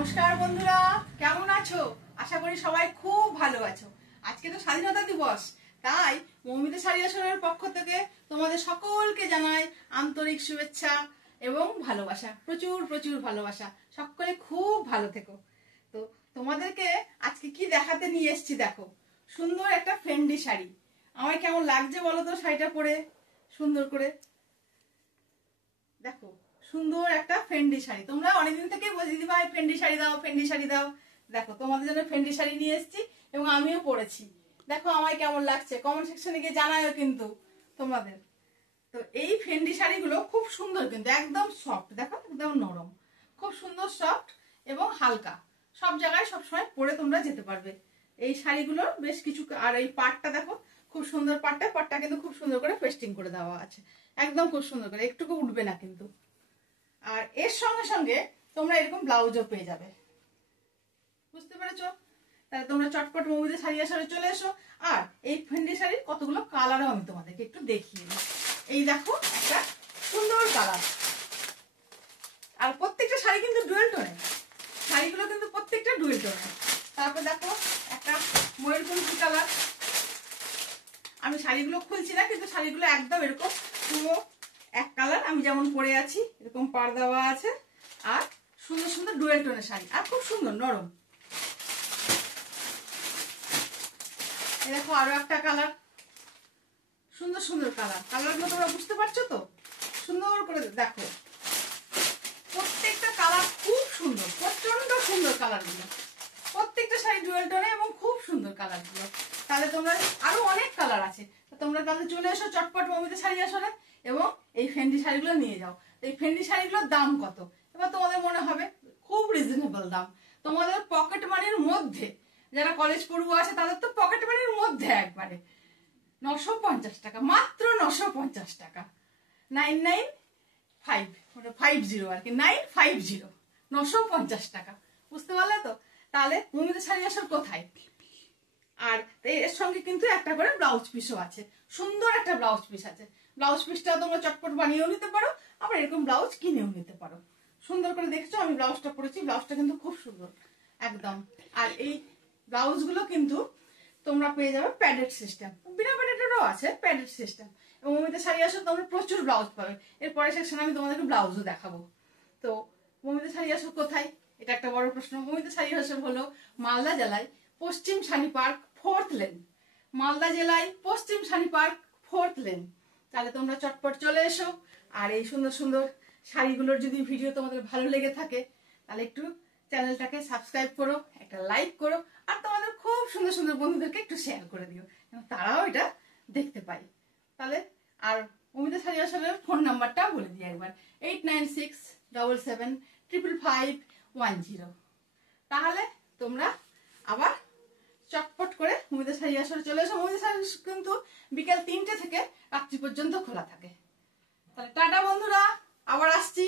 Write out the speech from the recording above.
নমস্কার বন্ধুরা, কেমন আছো? আশা করি সবাই খুব ভালো আছো। আজকে তো স্বাধীনতা দিবস, তাই মৌমিতা শাড়ি আসরের পক্ষ থেকে তোমাদের সকলকে জানাই আন্তরিক শুভেচ্ছা এবং ভালোবাসা, প্রচুর প্রচুর ভালোবাসা। সকলে খুব ভালো থেকো। তো তোমাদেরকে আজকে কি দেখাতে নিয়ে এসেছি দেখো। সুন্দর একটা ফেন্ডি শাড়ি। আমার কেমন লাগছে বলো তো শাড়িটা পরে? সুন্দর করে দেখো, সুন্দর একটা ফেন্ডি শাড়ি। তোমরা অনেকদিন থেকে বলছি দিদি ভাই ফেন্ডি শাড়ি দাও, ফেন্ডি শাড়ি দাও। দেখো তোমাদের জন্য ফেন্ডি শাড়ি নিয়ে এসেছি এবং আমিও পরেছি। দেখো আমায় কেমন লাগছে কমেন্ট সেকশনে গিয়ে জানাও কিন্তু তোমাদের। তো এই ফেন্ডি শাড়িগুলো খুব সুন্দর, কিন্তু একদম সফট, দেখো একদম নরম, খুব সুন্দর সফট এবং হালকা। সব জায়গায় সবসময় পরে তোমরা যেতে পারবে এই শাড়িগুলোর বেশ কিছু। আর এই পাটটা দেখো, খুব সুন্দর পাটটা কিন্তু খুব সুন্দর করে পেস্টিং করে দেওয়া আছে, একদম খুব সুন্দর করে, একটুকু উঠবে না কিন্তু। আর এর সঙ্গে সঙ্গে তোমরা এরকম ব্লাউজও পেয়ে যাবে, বুঝতে পেরেছো? তাহলে তোমরা চটপট মৌমিতা শাড়ি আসরে চলে এসো। আর এই ফেন্ডি শাড়ির কতগুলো কালারও আমি তোমাদেরকে একটু দেখিয়ে দিই। এই দেখো একটা সুন্দর কালার, আর প্রত্যেকটা শাড়ি কিন্তু ডুয়েল টোনে, শাড়িগুলো কিন্তু প্রত্যেকটা ডুয়েল টোনে। তারপর দেখো একটা ময়ূরকণ্ঠী কালার। আমি শাড়িগুলো খুলছি না, কিন্তু শাড়িগুলো একদম এরকম পুরো এক কালার, আমি যেমন পরে আছি এরকম পার দেওয়া আছে। আর সুন্দর সুন্দর ডুয়েল টোনের শাড়ি, আর খুব সুন্দর নরম। এই দেখো আরো একটা কালার, সুন্দর সুন্দর কালার। কালারগুলো তোমরা বুঝতে পারছো তো? সুন্দর করে দেখো, প্রত্যেকটা কালার খুব সুন্দর, প্রচন্ড সুন্দর কালারগুলো। প্রত্যেকটা শাড়ি ডুয়েল টোনে এবং খুব সুন্দর কালারগুলো। তাহলে তোমরা আরো অনেক কালার আছে, তোমরা তাহলে চলে এসো চটপট মৌমিতা শাড়ি আসরে এবং এই ফেন্ডি শাড়িগুলো নিয়ে যাও। এই ফেন্ডি শাড়িগুলোর দাম কত? এবার তোমাদের মনে হবে খুব রিজনেবল দাম, তোমাদের পকেট মানির মধ্যে। যারা কলেজ পড়ুয়া আছে তাদের তো পকেট মানির মধ্যে একবারে 950 টাকা, মাত্র 950 টাকা। 995 আর কি, 950, 950 টাকা। বুঝতে পারলে তো? তাহলে মৌমিতা শাড়ি আসর কোথায়? আর এর সঙ্গে কিন্তু একটা করে ব্লাউজ পিসও আছে, সুন্দর একটা ব্লাউজ পিস আছে। ব্লাউজ পিসটা তোমরা চটপট বানিয়েও নিতে পারো, আবার এরকম ব্লাউজ কিনেও নিতে পারো। সুন্দর করে দেখছো আমি ব্লাউজটা পরেছি, ব্লাউজটা কিন্তু খুব সুন্দর একদম। আর এই ব্লাউজগুলো কিন্তু তোমরা পেয়ে যাবে প্যাডেড সিস্টেম, বিনা প্যাডেডেরও আছে প্যাডেড সিস্টেম। এবং মৌমিতা শাড়ি আসর তোমরা প্রচুর ব্লাউজ পাবে। এর পরের সেকশনে আমি তোমাদেরকে ব্লাউজও দেখাবো। তো মৌমিতা শাড়ি আসর কোথায়, এটা একটা বড় প্রশ্ন। মৌমিতা শাড়ি আসর হলো মালদা জেলায় পশ্চিম Shani park 4th lane, Malda জেলায় পশ্চিম শানি পার্ক 4th লেন। তাহলে তোমরা চটপট চলে এসো। আর এই সুন্দর সুন্দর শাড়িগুলোর যদি ভিডিও তোমাদের ভালো লেগে থাকে তাহলে একটু চ্যানেলটাকে সাবস্ক্রাইব করো, একটা লাইক করো, আর তোমাদের খুব সুন্দর সুন্দর বন্ধুদেরকে একটু শেয়ার করে দিও, তারাও এটা দেখতে পাই। তাহলে আর মৌমিতা শাড়ি আসরের ফোন নাম্বারটা বলে দিই একবার, 8967755510। তাহলে তোমরা আবার চটপট করে মৌমিতা শাড়ি আসরে চলে এসো। মৌমিতা শাড়ি কিন্তু বিকেল 3টে থেকে রাত্রি পর্যন্ত খোলা থাকে। তাহলে টাটা বন্ধুরা, আবার আসছি।